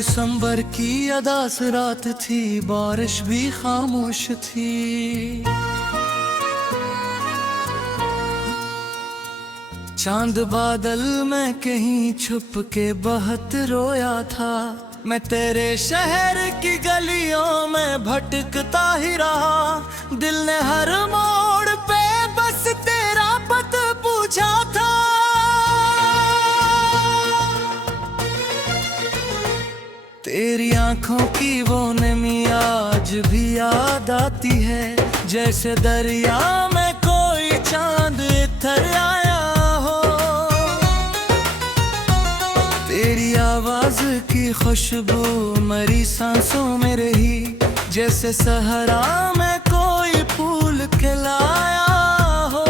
दिसंबर की अदास रात थी, बारिश भी खामोश थी। चांद बादल में कहीं छुप के बहत रोया था। मैं तेरे शहर की गलियों में भटकता ही रहा। दिल ने हर मोड़ पे बस तेरा पत पूछा था। तेरी आंखों की वो नमी आज भी याद आती है, जैसे दरिया में कोई चांद इतर आया हो। तेरी आवाज की खुशबू मरी सांसों में रही, जैसे सहरा में कोई फूल खिलाया हो।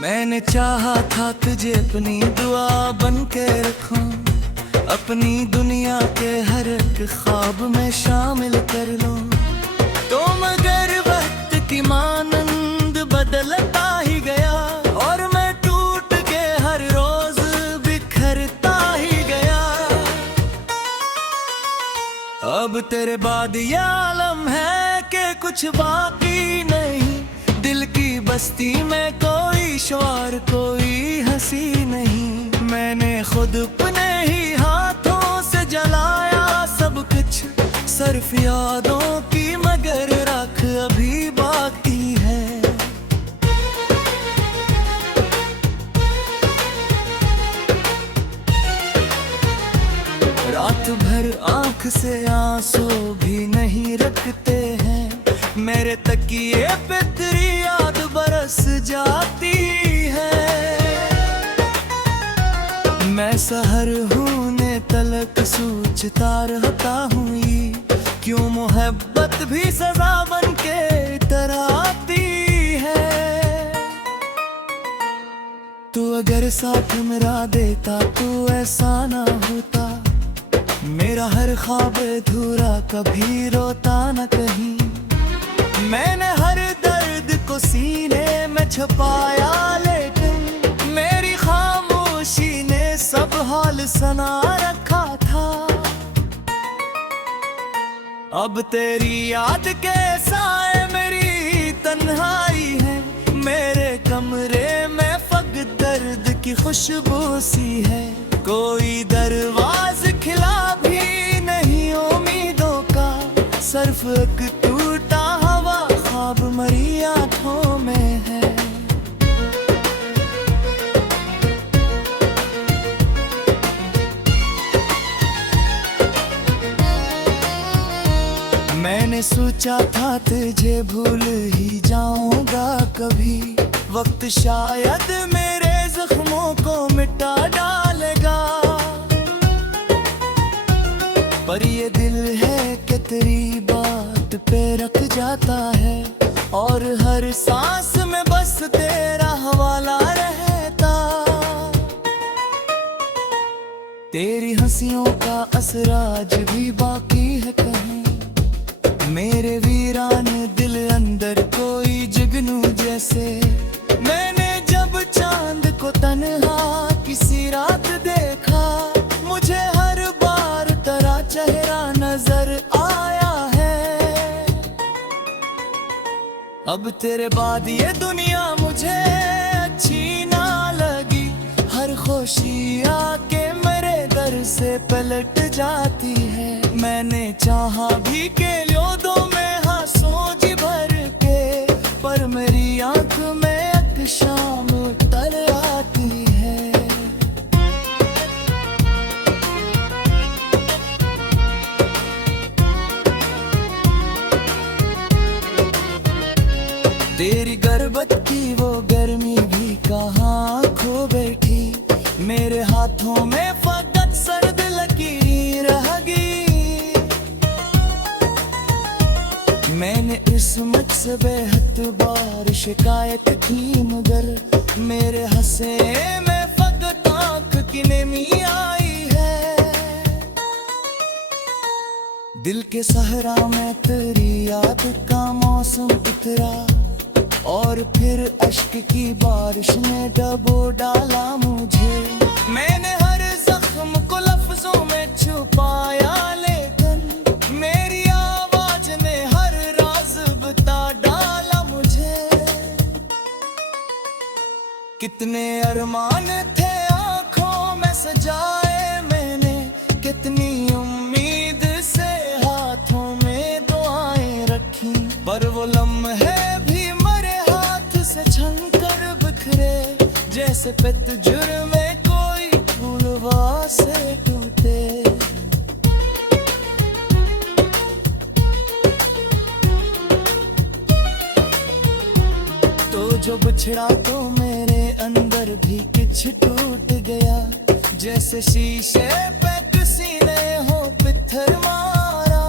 मैंने चाहा था तुझे अपनी दुआ बन के रखूं, अपनी दुनिया के हर एक ख्वाब में शामिल कर लूं। तो मगर वक्त की मानंद बदलता ही गया, और मैं टूट के हर रोज बिखरता ही गया। अब तेरे बाद ये आलम है कि कुछ बाकी नहीं। दिल की बस्ती में कोई शौर कोई हंसी नहीं। मैंने खुद अपने ही हाथों से जलाया सब कुछ, सिर्फ यादों की मगर राख अभी बाकी है। रात भर आंख से आंसू भी नहीं रखते हैं, मेरे तकिए पे तेरी याद बरस जाती है। मैं सहर होने तलक सोचता रहता हूँ, क्यों मोहब्बत भी सजा बन के तरह आती है। तू अगर साथ मेरा देता तो ऐसा ना होता, मेरा हर ख्वाब अधूरा कभी रोता न कहीं। मैंने हर दर्द को सीने में छुपाया, लेकिन मेरी खामोशी ने सब हाल सुना रखा था। अब तेरी याद के साए मेरी तन्हाई है, मेरे कमरे में फग दर्द की खुशबू सी है। कोई दरवाज खिला भी नहीं उम्मीदों का, सिर्फ एक टूटा हवा ख्वाब मरी आंखों में है। मैंने सोचा था तुझे भूल ही जाऊंगा कभी, वक्त शायद मेरे जख्मों को मिटा डालेगा। पर ये दिल है कि तेरी बात पे रख जाता है, और हर सांस में बस तेरा हवाला रहता। तेरी हंसियों का असर आज भी बाकी है कहीं, मेरे वीरान दिल अंदर कोई जुगनू जैसे। मैंने जब चांद को तन्हा किसी रात देखा, मुझे हर बार तेरा चेहरा नजर आया है। अब तेरे बाद ये दुनिया मुझे अच्छी ना लगी, हर खुशी आके मेरे दर से पलट जाती है। मैंने चाहा भी के लो दो में हाथों जी भर के, पर मेरी आंख में एक शाम उतर आती है। तेरी गर्बत की वो गर्मी भी कहाँ खो बैठी, मेरे हाथों में फकत सर्द लकीर रह गई। मैंने इस मुझसे बेहद बार शिकायत की, मगर मेरे हंसे में फकत आंख की नमी आई है। दिल के सहरा में तेरी याद का मौसम उतरा, और फिर अश्क की बारिश ने डबो डाला मुझे। मैंने हर जख्म को कितने अरमान थे आंखों में सजाए मैंने, कितनी उम्मीद से हाथों में दुआएं रखी, पर वो लम्हे भी मरे हाथ से छनकर बिखरे, जैसे पतझड़ में कोई फूल से टूटे। तो जो बिछड़ा तो मेरे अंदर भी कुछ टूट गया, जैसे शीशे पे किसी ने हो पत्थर मारा।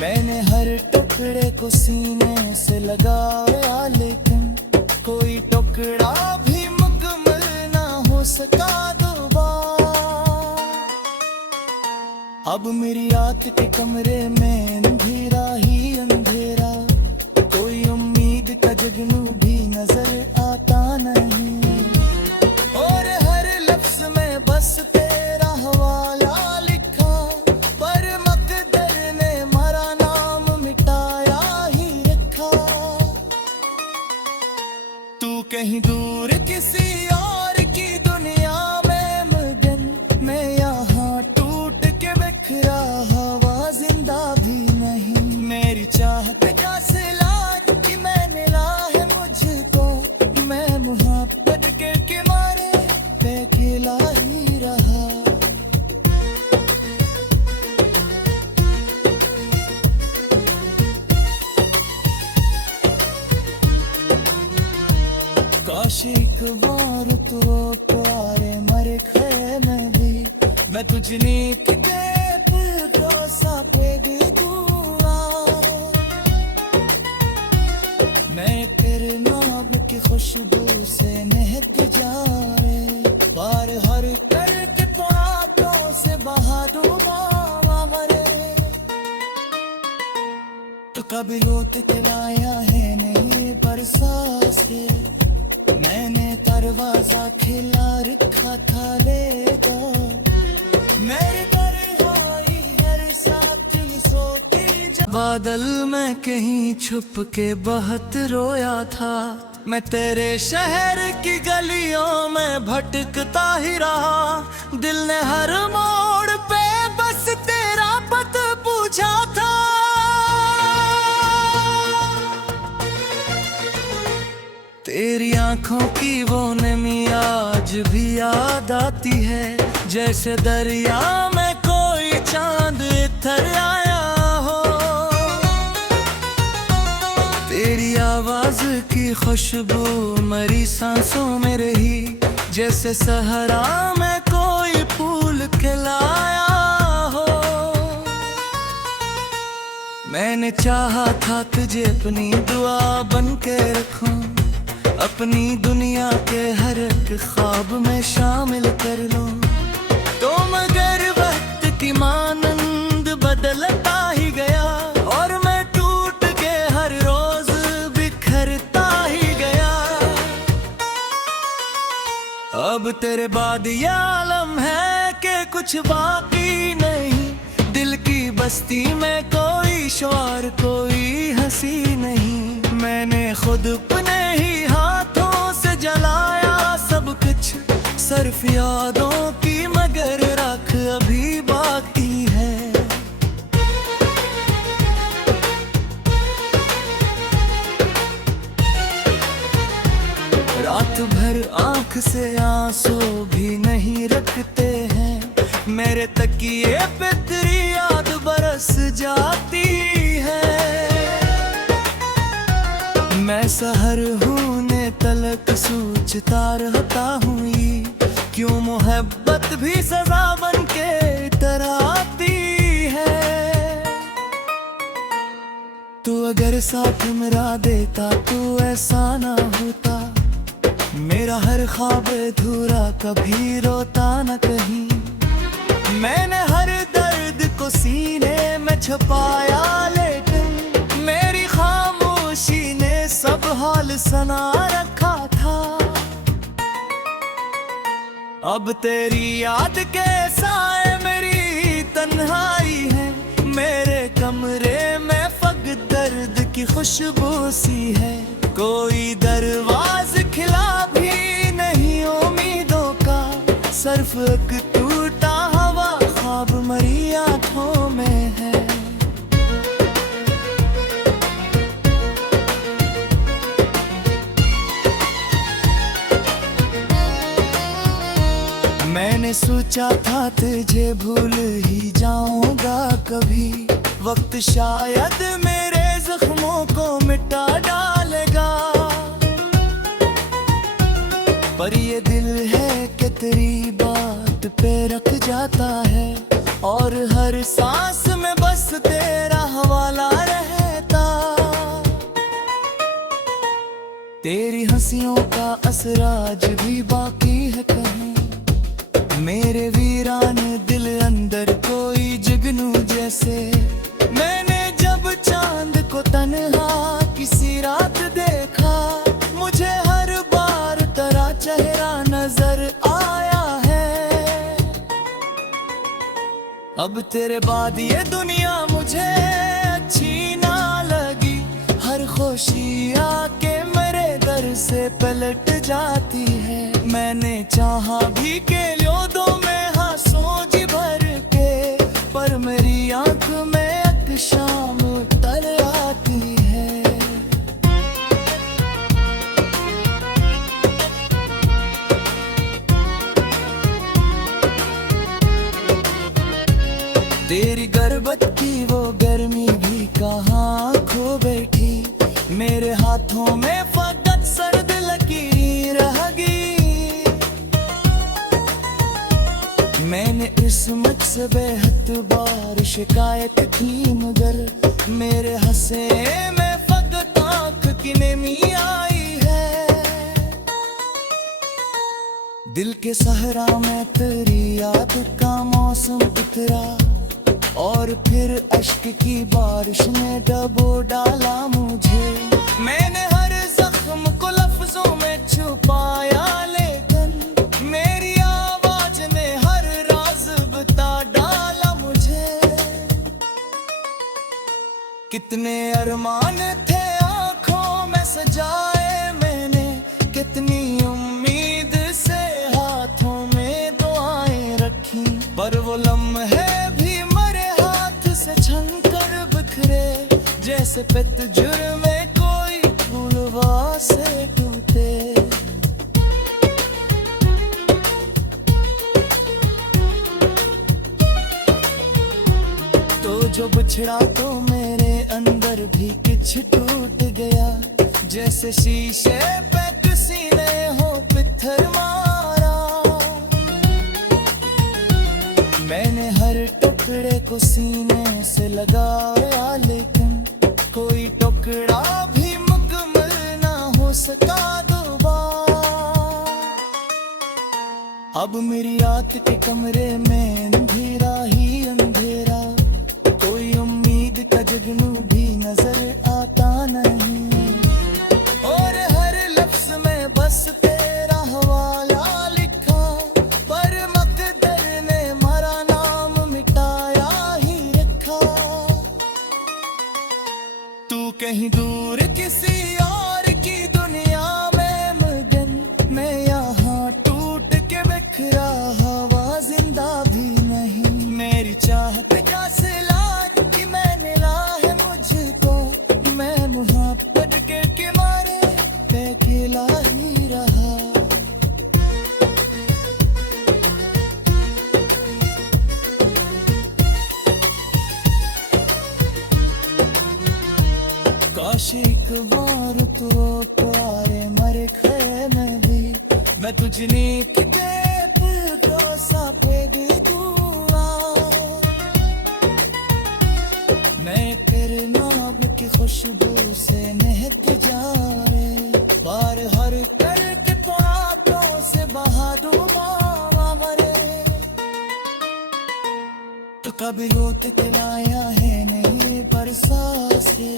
मैंने हर टुकड़े को सीने से लगाया, लेकिन कोई टुकड़ा भी मुकम्मल ना हो सका दोबारा। अब मेरी रात के कमरे में अंधेरा ही अंधेरा, कोई उम्मीद का जगनू भी नजर आता नहीं, और हर लफ्ज में बस तेरा हवाला लिखा, पर मकदर ने हमारा नाम मिटाया ही रखा। तू कहीं दूर किसी और की दुनिया में मगन, मैं यहाँ टूट के बिखरा हवा जिंदा भी नहीं। मेरी चाहत का सिला कि मैंने ला है मुझको, मैं मोहब्बत के मारे अकेला ही रहा। काश एक बार तो प्यारे मरे खैमे भी, मैं तुझने कितने भरोसा पे दे दूंगा। मैं तेरे नाम की खुशबू से महक जाए, बार हर करके तो आंखों से बहा दूंगा मरे। तो कभी रोत के लाया है नहीं बरसात से, मैंने दरवाजा खिला रखा था लेगा। मेरे तरवाई हर साथी सो की बादल में कहीं छुप के बहुत रोया था, मैं तेरे शहर की गलियों में भटकता ही रहा। दिल ने हर मोड़ पे बस तेरा पत पूछा था। तेरी आंखों की वो नमी आज भी याद आती है, जैसे दरिया में कोई चांद इतर आया हो। तेरी आवाज की खुशबू मरी सांसों में रही, जैसे सहरा में कोई फूल खिलाया हो। मैंने चाहा था तुझे अपनी दुआ बन के रखूं, अपनी दुनिया के हर एक ख्वाब में शामिल कर लूं। तो मगर वक्त की मानंद बदलता ही गया, और मैं टूट के हर रोज बिखरता ही गया। अब तेरे बाद ये आलम है कि कुछ बाकी नहीं, दिल की बस्ती में कोई शौर कोई हंसी नहीं। मैंने खुद अपने ही हाथों से जलाया सब कुछ, सिर्फ यादों की मगर राख अभी बाकी है। रात भर आंख से आंसू भी नहीं रखते हैं, मेरे तकिए पे तेरी याद बरस जाती है। मैं सहर होने तलक सोचता रहता हूँ, क्यों मोहब्बत भी सजा बन के तरह आती है। तू अगर साथ मेरा देता तो ऐसा ना होता, मेरा हर ख्वाब अधूरा कभी रोता न कहीं। मैंने हर दर्द को सीने में छुपाया, लेकिन मेरी खामोशी ने सब हाल सुना रखा था। अब तेरी याद के साए मेरी तन्हाई है, मेरे कमरे में फक दर्द की खुशबू सी है। कोई दरवाज खिला भी नहीं उम्मीदों का, सिर्फ एक टूटा हवा ख्वाब मरी आंखों में है। मैंने सोचा था तुझे भूल ही जाऊंगा कभी, वक्त शायद मेरे जख्मों को मिटा डालेगा, पर ये दिल है कि तेरी बात पे रख जाता है, और हर सांस में बस तेरा हवाला रहता। तेरी हंसियों का असर आज भी बाकी है कहीं, मेरे वीरान दिल अंदर कोई जुगनू जैसे। मैंने जब चांद को तन्हा किसी रात देखा, मुझे हर बार तेरा चेहरा नजर आया है। अब तेरे बाद ये दुनिया मुझे अच्छी ना लगी, हर खुशी आके मेरे दर से पलट जाती है। मैंने चाहा भी के लियो दो में हाथों जी भर के, पर मेरी आंख में एक शाम उतर आती है। तेरी गर्बत की वो गर्मी भी कहाँ खो बैठी, मेरे हाथों में फकत सर्द लकीर रह गई। मैंने किस्मत से बेहद बार शिकायत की, मगर मेरे हंसे में फकत आंख की नमी आई है। दिल के सहरा में तेरी याद का मौसम उतरा, और फिर अश्क की बारिश ने डबो डाला मुझे। मैंने हर जख्म को लफ्जों में छुपाया, लेकिन मेरी आवाज ने हर राज बता डाला मुझे। कितने अरमान थे आंखों में सजाए मैंने, कितनी उम्मीद से हाथों में दुआएं रखी, पर वो लम्हे भी मरे हाथ से छनकर बिखरे, जैसे पतझड़ में कोई फूलवा से टूटे। तो जो बिछड़ा तो मेरे अंदर भी कुछ टूट गया, जैसे शीशे पे किसी ने हो पत्थर मारा। मैंने हर टुकड़े को सीने से लगाया, लेकिन कोई टुकड़ा भी मुकम्मल ना हो सका दोबारा। अब मेरी रात के कमरे में अंधेरा ही अंधेरा, कोई उम्मीद का जुगनू भी नजर आता नहीं, और हर लफ्ज में बस तेरा हवाला लिखा, पर मकदर ने हमारा नाम मिटाया ही रखा। तू कहीं दूर किसी और की दुनिया में मगन, मैं यहाँ टूट के बिखरा हवा जिंदा भी नहीं। मेरी चाहत का सिला कि मैंने ला है मुझको, मैं मोहब्बत के मारे अकेला ही रहा। काश एक बार तो प्यारे मरे खे नदी, मैं तुझने किते भरोसा पे दे दूंगा। मैं तेरे नाम की खुशबू से महक जा रे, बार हर करके तो आंखों से बहा दूंगा रे। तो कभी रोत के लाया है नहीं बरसात से,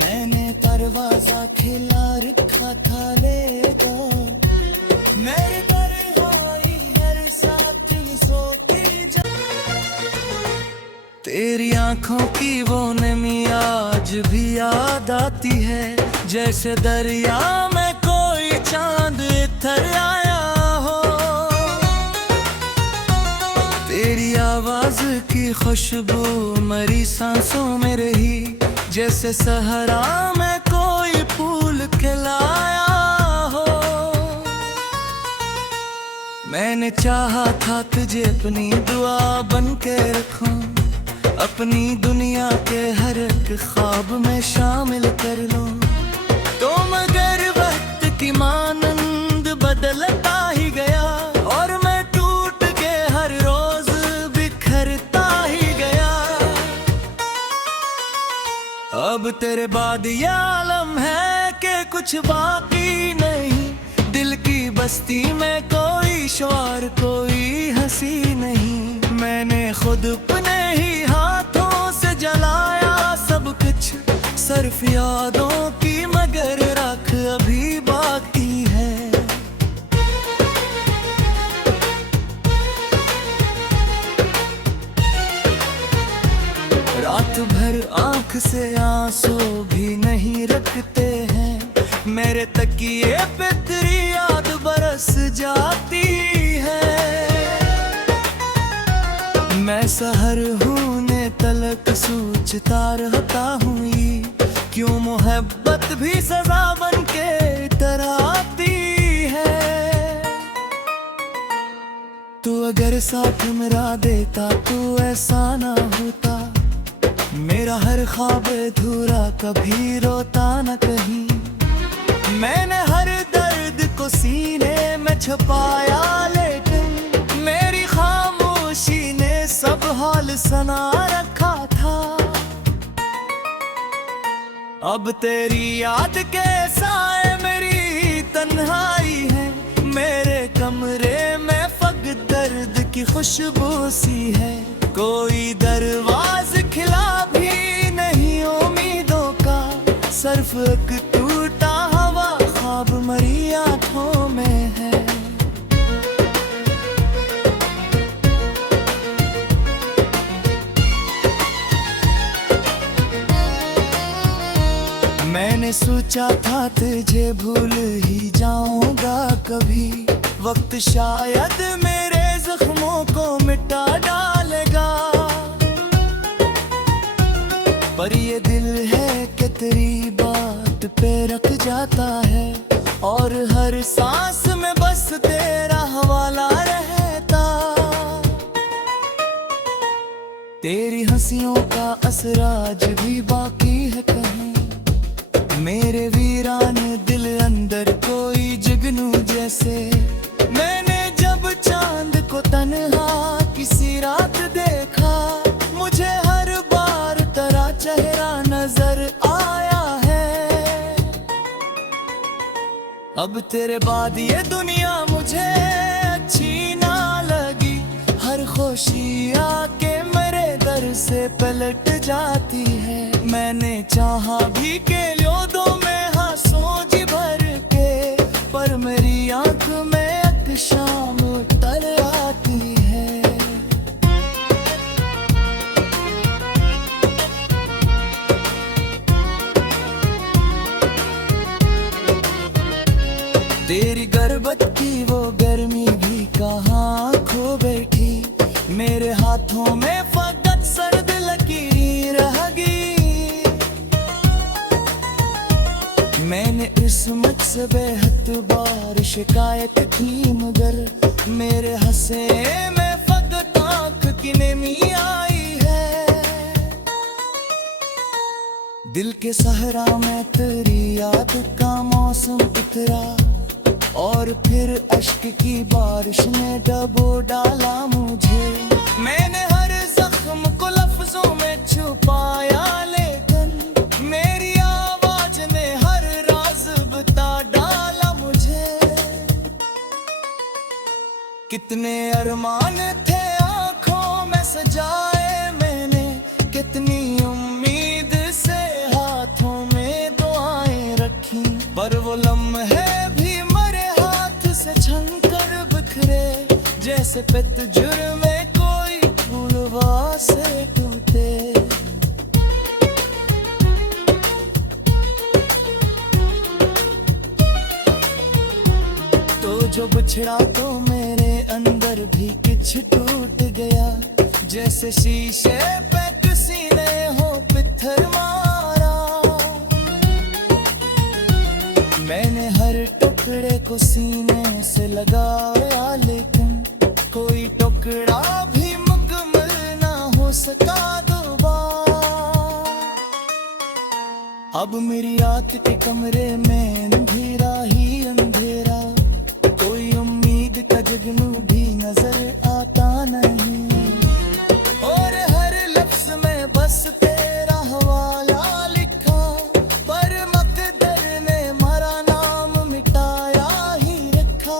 मैंने दरवाजा खिला रखा था लेगा। मेरे तन्हाई हर साथ की सोती जा, तेरी आंखों की वो नमी आज भी याद आती है, जैसे दरिया में कोई चांद इतर आया हो। तेरी आवाज की खुशबू मरी सांसों में रही, जैसे सहरा में कोई फूल खिलाया हो। मैंने चाहा था तुझे अपनी दुआ बन के रखूं, अपनी दुनिया के हर एक ख्वाब में शामिल कर लूं। तो मगर वक्त की मानंद बदलता ही गया, और मैं टूट के हर रोज बिखरता ही गया। अब तेरे बाद ये आलम है कि कुछ बाकी नहीं, दिल की बस्ती में कोई शोर कोई हंसी नहीं। मैंने खुद अपने ही हाथों से जलाया सब कुछ, सिर्फ यादों की मगर राख अभी बाकी है। रात भर आंख से आंसू भी नहीं रखते हैं, मेरे तकिए पे तेरी याद बरस जाती है। मैं सहर होने तलक सोचता रहता हूँ, क्यों मोहब्बत भी सजा बन के तरह आती है। तू अगर साथ मेरा देता तो ऐसा ना होता, मेरा हर ख्वाब अधूरा कभी रोता न कहीं। मैंने हर दर्द को सीने में छुपाया, लेकिन मेरी खामोशी ने सब हाल सुना रखा था। अब तेरी याद के साए मेरी तन्हाई है, मेरे कमरे में फग दर्द की खुशबू सी है। कोई दरवाज खिला भी नहीं उम्मीदों का, सिर्फ एक टूटा हवा ख्वाब मरी आंखों में है। मैंने सोचा था तुझे भूल ही जाऊंगा कभी, वक्त शायद मेरे जख्मों को मिटा डालेगा। पर ये दिल है कि तेरी बात पे रख जाता है, और हर सांस में बस तेरा हवाला रहता। तेरी हंसियों का असर आज भी बाकी है कहीं, मेरे वीरान दिल अंदर कोई जुगनू जैसे। मैंने जब चांद को तन्हा किसी रात देखा, मुझे हर बार तेरा चेहरा नजर आया है। अब तेरे बाद ये दुनिया मुझे अच्छी ना लगी, हर खुशी आके मेरे दर से पलट जाती है। मैंने चाहा भी के लो दो मैं हाथों जी भर के, पर मेरी आंख में एक शाम उतर आती है। तेरी गर्बत की वो गर्मी भी कहाँ खो बैठी, मेरे हाथों में फकत सर्द लकीर रह गई। मैंने किस्मत से बेहद बार शिकायत की, मगर मेरे हंसे में फकत आंख की नमी आई है। दिल के सहरा में तेरी याद का मौसम उतरा, और फिर अश्क की बारिश ने डबो डाला मुझे। मैंने हर जख्म को लफ्जों में छुपाया, लेकिन मेरी आवाज ने हर राज बता डाला मुझे। कितने अरमान थे आंखों में सजाए मैंने, कितनी उम्मीद से हाथों में दुआएं रखी, पर वो लम्हे भी मरे हाथ से छनकर बिखरे, जैसे पतझड़ में कोई फूलवा से टूटे। जो बिछड़ा तो मेरे अंदर भी कुछ टूट गया, जैसे शीशे पे किसी ने हो पत्थर मारा। मैंने हर टुकड़े को सीने से लगाया, लेकिन कोई टुकड़ा भी मुकम्मल ना हो सका दोबारा। अब मेरी रात के कमरे में अंधेरा ही अंधेरा, कोई उम्मीद का जगनू भी नजर आता नहीं। और हर लफ्ज में बस तेरा हवाला लिखा, पर मकदर ने हमारा नाम मिटाया ही रखा।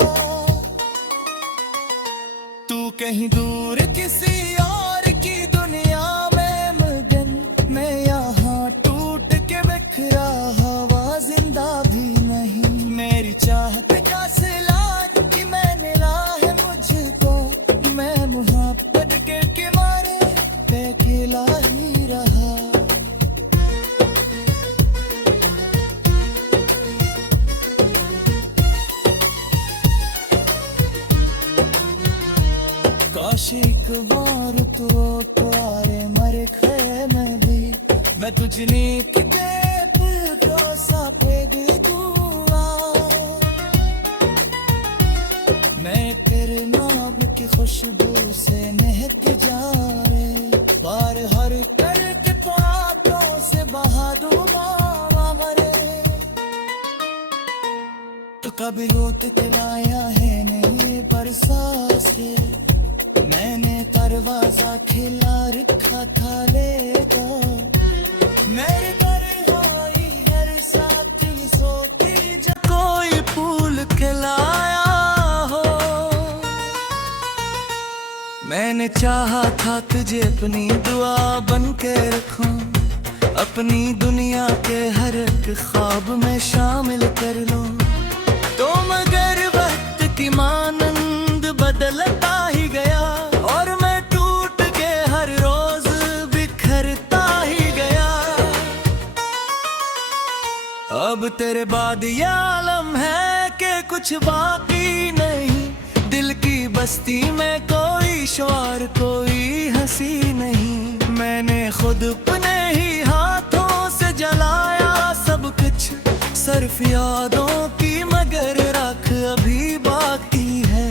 तू कहीं दूर किसी और की दुनिया में मगन, मैं यहाँ टूट के बिखरा हवा जिंदा भी नहीं। मेरी चाहत का सिला कि मैंने ला है मुझको, मैं मोहब्बत के मारे अकेला ही रहा। काश एक बार तो प्यारे मरे खैमे भी, मैं तुझने किते भरोसा पे दे दूंगा। मैं तेरे नाम की खुशबू से महक जा रे, बार हर करके ख्वाबों से बहा दूंगा रे। तो कभी रोत लाया है नहीं बरसात से, मैंने दरवाजा खिला रखा था लेगा। मेरे घर आई हर साथी सोती जब कोई फूल खिलाया हो। मैंने चाहा था तुझे अपनी दुआ बन के रखूं, अपनी दुनिया के हर एक ख्वाब में शामिल कर लूं। तो मगर वक्त की मानंद बदलता ही गया, और मैं टूट के हर रोज बिखरता ही गया। अब तेरे बाद ये आलम है कि कुछ बाकी नहीं, दिल की बस्ती में कोई शौर कोई हंसी नहीं। मैंने खुद अपने ही हाथों से जलाया सब कुछ, सिर्फ यादों की मगर राख अभी बाकी है।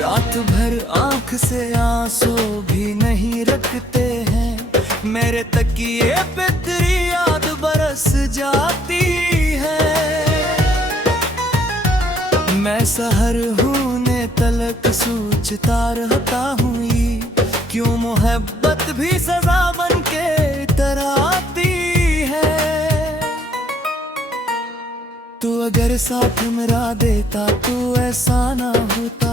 रात भर आंख से आंसू भी नहीं रखते हैं, मेरे तकिए पे तेरी याद बरस जाती है। मैं सहर होने तलक सोचता रहता हूँ, क्यों मोहब्बत भी सजा बन के डराती है। तू अगर साथ मेरा देता तो ऐसा ना होता,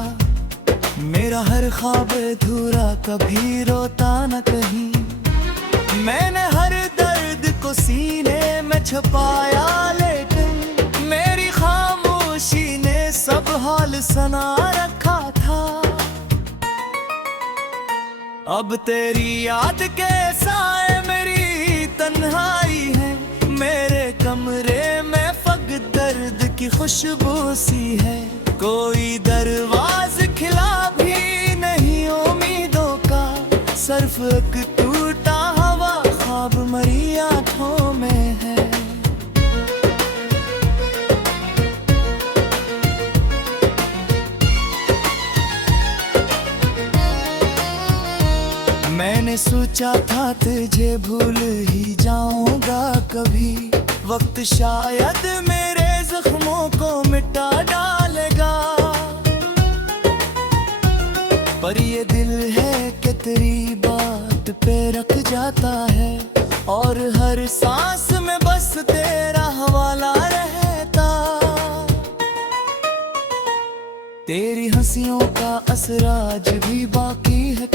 मेरा हर ख्वाब अधूरा कभी रोता न कहीं। मैंने हर दर्द को सीने में छुपाया, लेकिन मेरी खामोशी ने सब हाल सुना रखा था। अब तेरी याद के साए मेरी तन्हाई है, मेरे कमरे में फग दर्द की खुशबू सी है। कोई दरवाज खिला भी नहीं उम्मीदों का, सिर्फ एक टूटा हवा ख्वाब मरी आंखों में है। मैंने सोचा था तुझे भूल ही जाऊंगा कभी, वक्त शायद मेरे जख्मों को मिटा डालेगा। पर ये दिल है कि तेरी बात पे रख जाता है, और हर सांस में बस तेरा हवाला रहता। तेरी हंसियों का असर आज भी बाकी है।